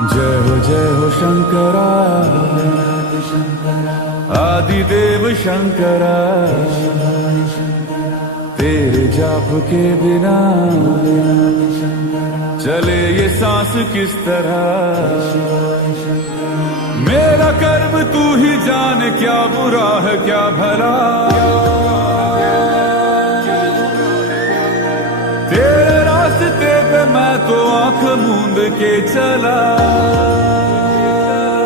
जय हो शंकरा, आदिदेव शंकरा। तेरे जाप के बिना चले ये सांस किस तरह। मेरा कर्म तू ही जाने, क्या बुरा है क्या भला। तेरे रास्ते पे मैं तो आंख मूंद के चला।